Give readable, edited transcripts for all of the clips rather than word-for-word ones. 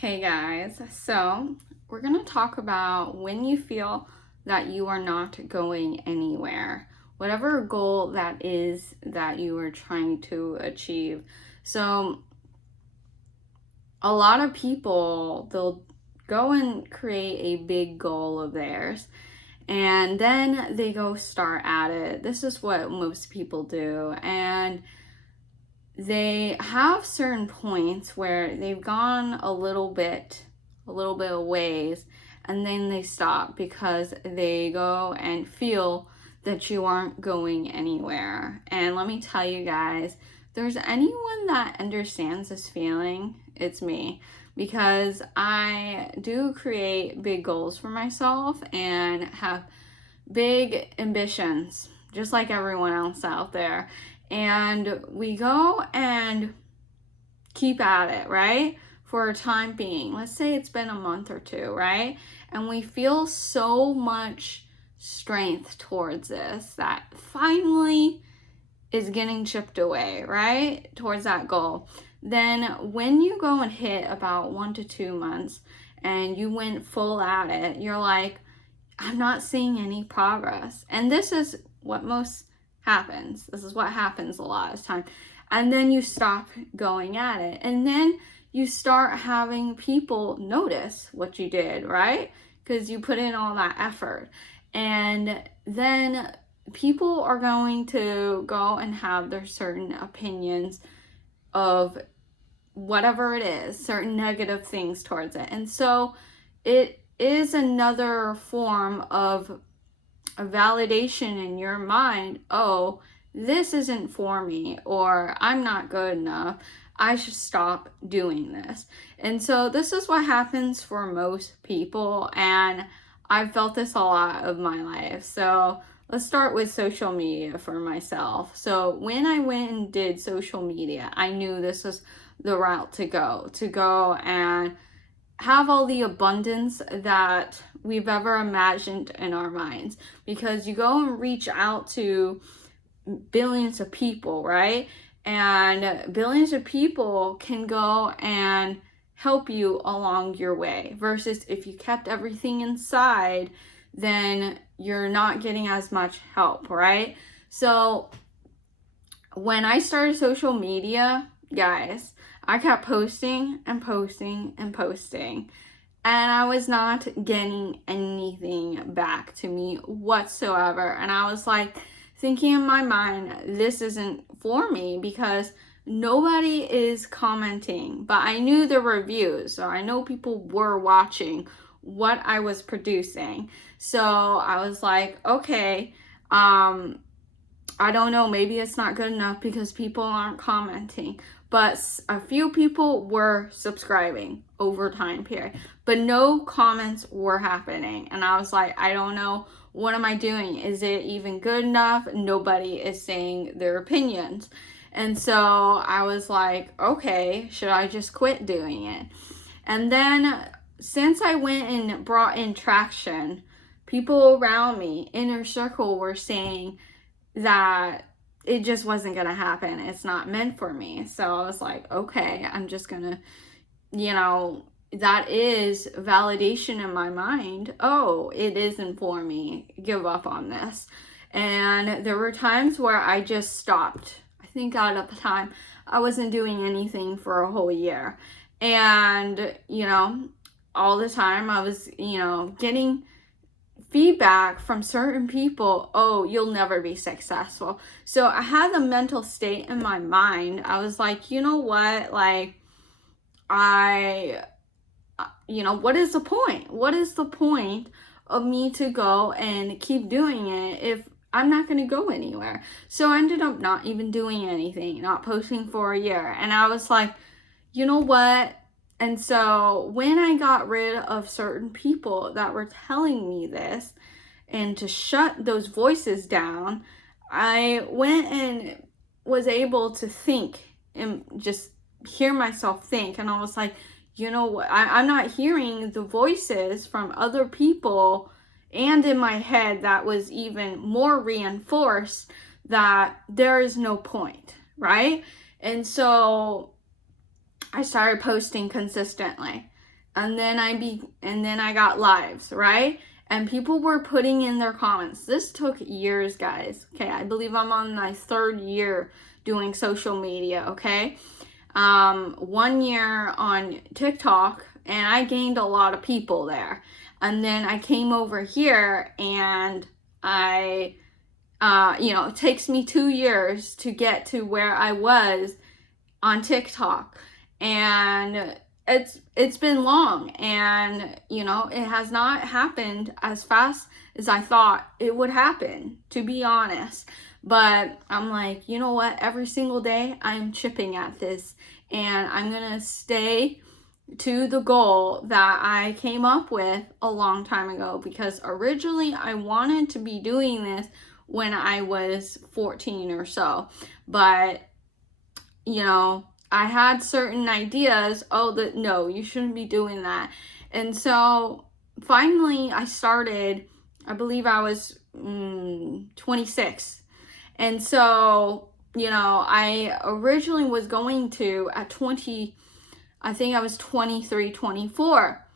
Hey guys, so we're going to talk about when you feel that you are not going anywhere, whatever goal that is that you are trying to achieve. So, a lot of people, they'll go and create a big goal of theirs and then they go start at it. This is what most people do. And they have certain points where they've gone a little bit of ways, and then they stop because they go and feel that you aren't going anywhere. And let me tell you guys, if there's anyone that understands this feeling, it's me, because I do create big goals for myself and have big ambitions just like everyone else out there. And we go and keep at it, right? For a time being. Let's say it's been a month or two, right? And we feel so much strength towards this that finally is getting chipped away, right? Towards that goal. Then when you go and hit about 1 to 2 months and you went full at it, you're like, I'm not seeing any progress. And this is what most happens. This is what happens a lot of time. And then you stop going at it. And then you start having people notice what you did, right? Because you put in all that effort. And then people are going to go and have their certain opinions of whatever it is, certain negative things towards it. And so it is another form of a validation in your mind. Oh, this isn't for me, or I'm not good enough. I should stop doing this. And so this is what happens for most people, and I've felt this a lot of my life. So let's start with social media for myself. So when I went and did social media, I knew this was the route to go and have all the abundance that we've ever imagined in our minds, because you go and reach out to billions of people, right? And billions of people can go and help you along your way, versus if you kept everything inside, then you're not getting as much help, right? So when I started social media, guys, I kept posting and posting and posting, and I was not getting anything back to me whatsoever. And I was like thinking in my mind, this isn't for me, because nobody is commenting. But I knew the reviews, so I know people were watching what I was producing. So I was like, okay, I don't know, maybe it's not good enough because people aren't commenting. But a few people were subscribing over time period, but no comments were happening. And I was like, I don't know, what am I doing? Is it even good enough? Nobody is saying their opinions. And so I was like, okay, should I just quit doing it? And then since I went and brought in traction, people around me, inner circle, were saying that it just wasn't gonna happen. It's not meant for me. So I was like, okay, I'm just gonna, that is validation in my mind. Oh, it isn't for me. Give up on this. And there were times where I just stopped. I think at a time I wasn't doing anything for a whole year. And, all the time I was, getting feedback from certain people. Oh, you'll never be successful. So I had a mental state in my mind. I was like, you know what? Like, what is the point? What is the point of me to go and keep doing it if I'm not going to go anywhere? So I ended up not even doing anything, not posting for a year. And I was like, you know what? And so when I got rid of certain people that were telling me this and to shut those voices down, I went and was able to think and just hear myself think. And I was like, you know what? I'm not hearing the voices from other people, and in my head that was even more reinforced that there is no point, right? And so I started posting consistently. and then I got lives, right? And people were putting in their comments. This took years, guys. Okay, I believe I'm on my 3rd year doing social media, okay? 1 year on TikTok, and I gained a lot of people there. And then I came over here, and it takes me 2 years to get to where I was on TikTok. And it's been long, and it has not happened as fast as I thought it would happen, to be honest. But I'm like, you know what? Every single day I'm chipping at this, and I'm gonna stay to the goal that I came up with a long time ago, because originally I wanted to be doing this when I was 14 or so. But I had certain ideas. No, you shouldn't be doing that. And so finally I started, I believe I was 26. And so, I originally was going to, at 20, I think I was 23, 24.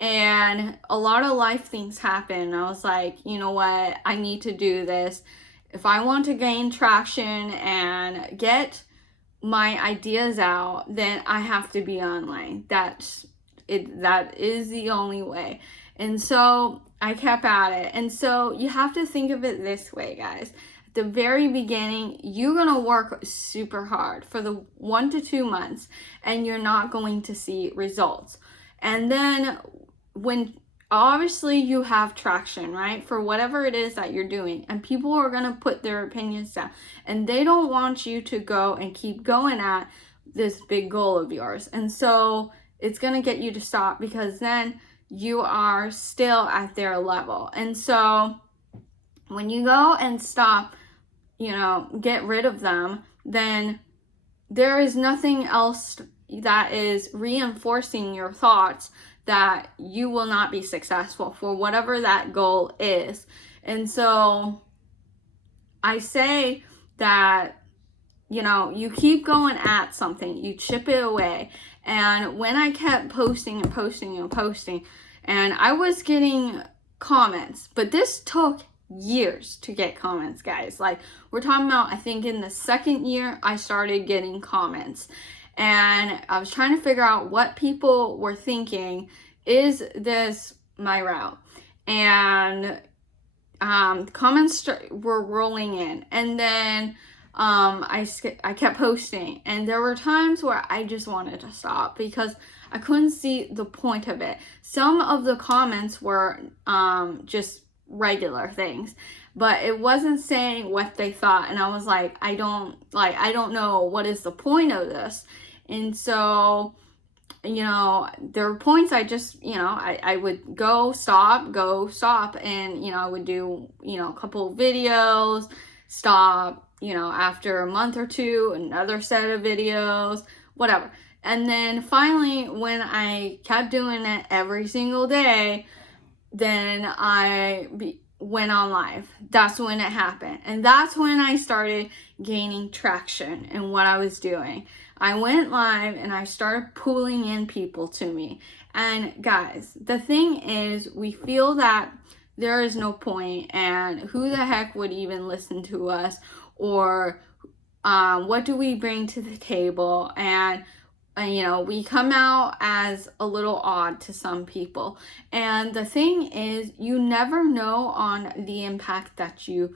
And a lot of life things happened. I was like, you know what? I need to do this. If I want to gain traction and get my ideas out, then I have to be online. That is the only way. And so I kept at it. And so you have to think of it this way, guys. At the very beginning, you're going to work super hard for the 1 to 2 months, and you're not going to see results. And then when obviously you have traction, right, for whatever it is that you're doing, and people are going to put their opinions down, and they don't want you to go and keep going at this big goal of yours. And so it's going to get you to stop, because then you are still at their level. And so when you go and stop, get rid of them, then there is nothing else that is reinforcing your thoughts that you will not be successful for whatever that goal is. And so I say that, you keep going at something, you chip it away. And when I kept posting and posting and posting, and I was getting comments, but this took years to get comments, guys. Like, we're talking about, I think in the 2nd year, I started getting comments. And I was trying to figure out what people were thinking. Is this my route? And comments were rolling in. And then I kept posting. And there were times where I just wanted to stop, because I couldn't see the point of it. Some of the comments were just regular things, but it wasn't saying what they thought. And I was like, I don't know what is the point of this. And so there were points I just I would go stop, and I would do a couple of videos, stop, after a month or two, another set of videos, whatever. And then finally, when I kept doing it every single day, then I went on live. That's when it happened. And that's when I started gaining traction in what I was doing. I went live and I started pulling in people to me. And guys, the thing is, we feel that there is no point, and who the heck would even listen to us, or what do we bring to the table? And we come out as a little odd to some people. And the thing is, you never know on the impact that you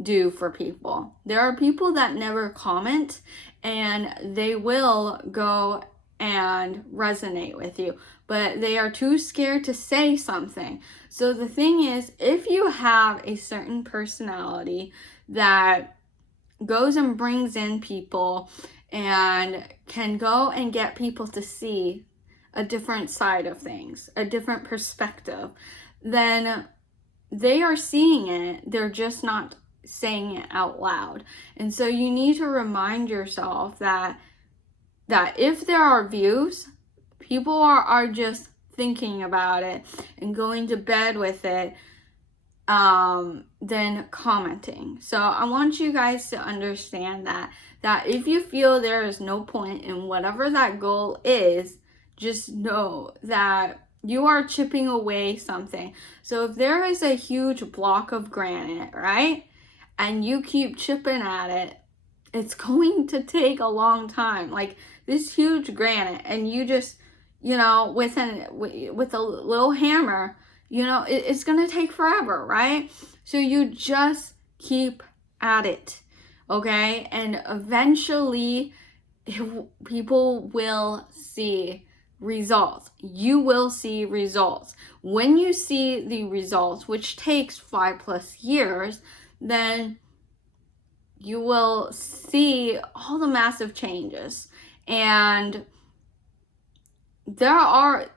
do for people. There are people that never comment, and they will go and resonate with you, but they are too scared to say something. So the thing is, if you have a certain personality that goes and brings in people and can go and get people to see a different side of things, a different perspective, then they are seeing it. They're just not saying it out loud. And so you need to remind yourself that if there are views, people are just thinking about it and going to bed with it, then commenting. So I want you guys to understand that if you feel there is no point in whatever that goal is, just know that you are chipping away something. So if there is a huge block of granite, right, and you keep chipping at it, it's going to take a long time. Like this huge granite, and you just, with a little hammer, it's going to take forever, right? So you just keep at it, okay? And eventually people will see results. You will see results. When you see the results, which takes 5+ years, then you will see all the massive changes. And there are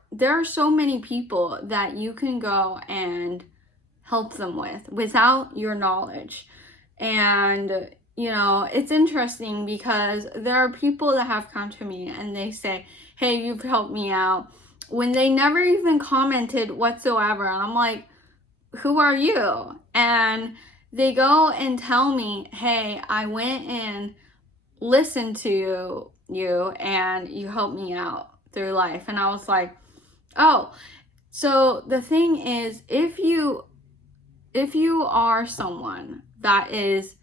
so many people that you can go and help them without your knowledge. And it's interesting because there are people that have come to me and they say, hey, you've helped me out, when they never even commented whatsoever. And I'm like, who are you? And they go and tell me, hey, I went and listened to you and you helped me out through life. And I was like, oh, so the thing is, if you are someone that is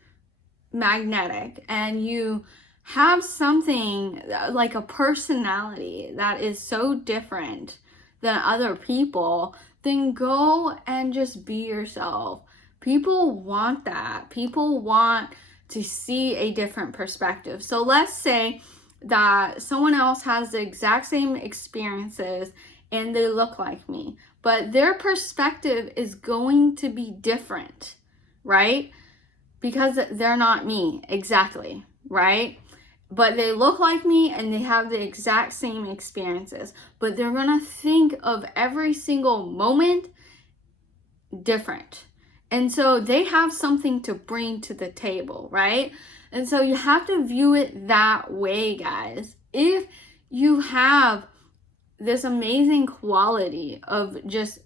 magnetic and you have something like a personality that is so different than other people, then go and just be yourself. People want that. People want to see a different perspective. So let's say that someone else has the exact same experiences and they look like me, but their perspective is going to be different, right? Because they're not me exactly, right? But they look like me and they have the exact same experiences, but they're gonna think of every single moment different. And so they have something to bring to the table, right? And so you have to view it that way, guys. If you have this amazing quality of just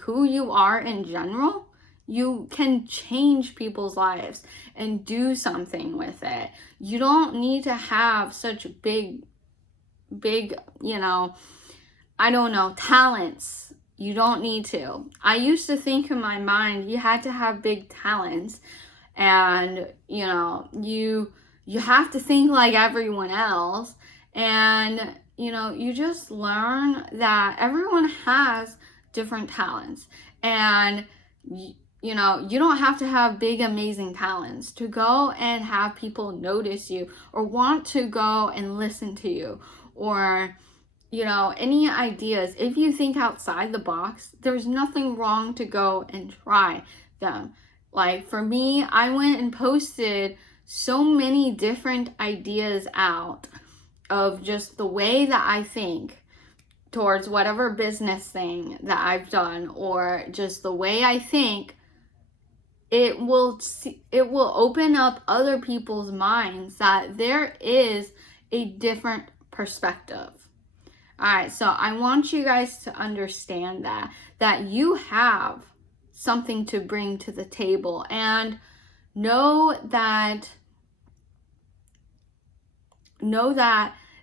who you are in general, you can change people's lives and do something with it. You don't need to have such big, talents. You don't need to. I used to think in my mind you had to have big talents, and you have to think like everyone else, and you just learn that everyone has different talents, and you don't have to have big amazing talents to go and have people notice you or want to go and listen to you, or any ideas. If you think outside the box, there's nothing wrong to go and try them. Like for me, I went and posted so many different ideas out of just the way that I think towards whatever business thing that I've done, or just the way I think. It will open up other people's minds that there is a different perspective. All right, so I want you guys to understand that you have something to bring to the table, and know that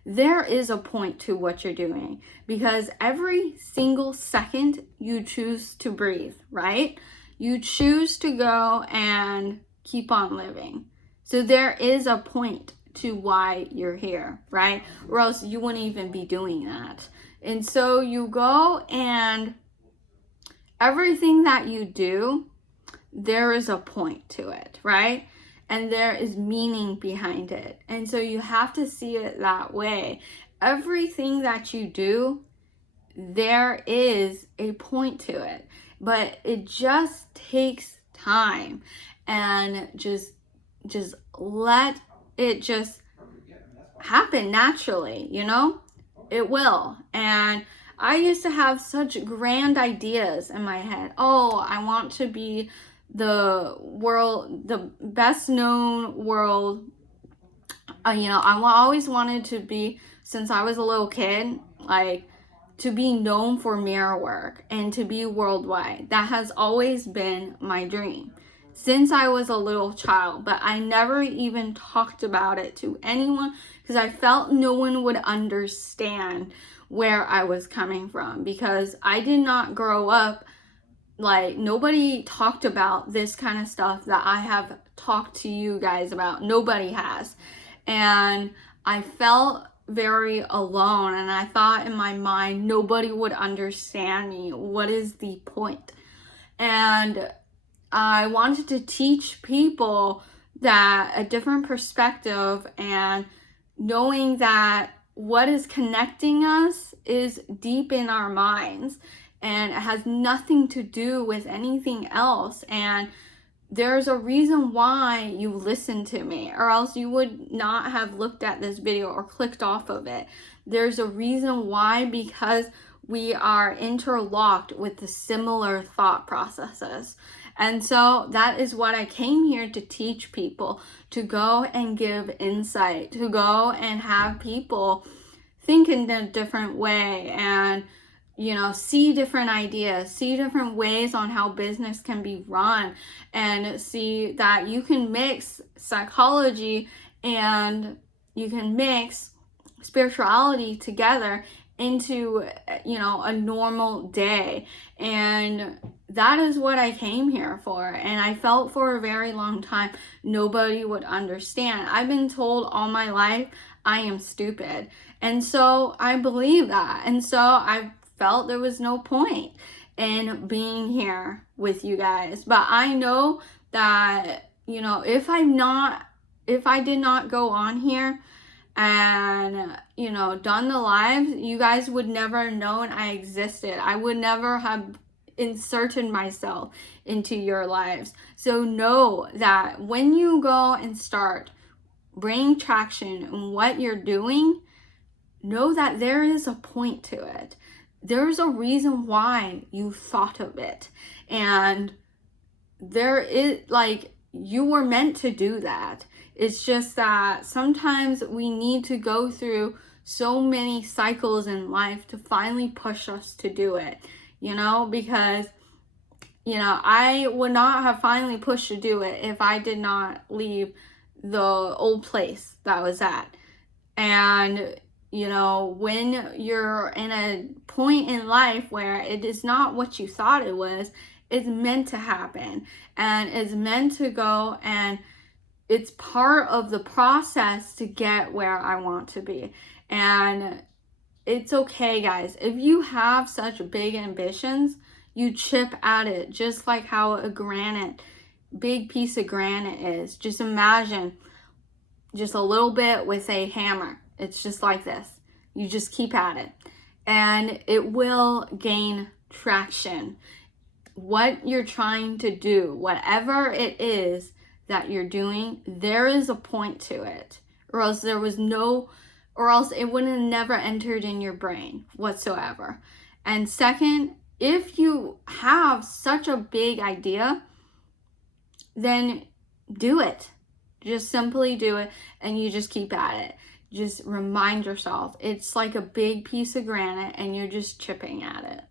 there is a point to what you're doing, because every single second you choose to breathe, right? You choose to go and keep on living. So there is a point to why you're here, right? Or else you wouldn't even be doing that. And so you go, and everything that you do, there is a point to it, right? And there is meaning behind it. And so you have to see it that way. Everything that you do, there is a point to it, but it just takes time, and just let it just happen naturally, it will. And I used to have such grand ideas in my head. Oh, I want to be the best known world. I always wanted to be, since I was a little kid, like to be known for mirror work and to be worldwide. That has always been my dream since I was a little child, but I never even talked about it to anyone because I felt no one would understand where I was coming from, because I did not grow up, like, nobody talked about this kind of stuff that I have talked to you guys about. Nobody has. And I felt very alone, and I thought in my mind nobody would understand me. What is the point? And I wanted to teach people that a different perspective, and knowing that what is connecting us is deep in our minds, and it has nothing to do with anything else. And there's a reason why you listen to me, or else you would not have looked at this video or clicked off of it. There's a reason why, because we are interlocked with the similar thought processes. And so that is what I came here to teach people, to go and give insight, to go and have people think in a different way, and see different ideas, see different ways on how business can be run, and see that you can mix psychology and you can mix spirituality together into a normal day. And that is what I came here for. And I felt for a very long time nobody would understand. I've been told all my life I am stupid, and so I believe that, and so I felt there was no point in being here with you guys. But I know that if I did not go on here and done the lives, you guys would never have known I existed. I would never have inserted myself into your lives. So know that when you go and start bringing traction in what you're doing, know that there is a point to it. There's a reason why you thought of it, and there is, like, you were meant to do that. It's just that sometimes we need to go through so many cycles in life to finally push us to do it, because I would not have finally pushed to do it if I did not leave the old place that I was at. And when you're in a point in life where it is not what you thought it was, it's meant to happen, and it's meant to go, and it's part of the process to get where I want to be. And it's okay, guys. If you have such big ambitions, you chip at it, just like how a big piece of granite is. Just imagine just a little bit with a hammer. It's just like this. You just keep at it, and it will gain traction. What you're trying to do, whatever it is that you're doing, there is a point to it, or else it would have never entered in your brain whatsoever. And second, if you have such a big idea, then do it. Just simply do it, and you just keep at it. Just remind yourself, it's like a big piece of granite, and you're just chipping at it.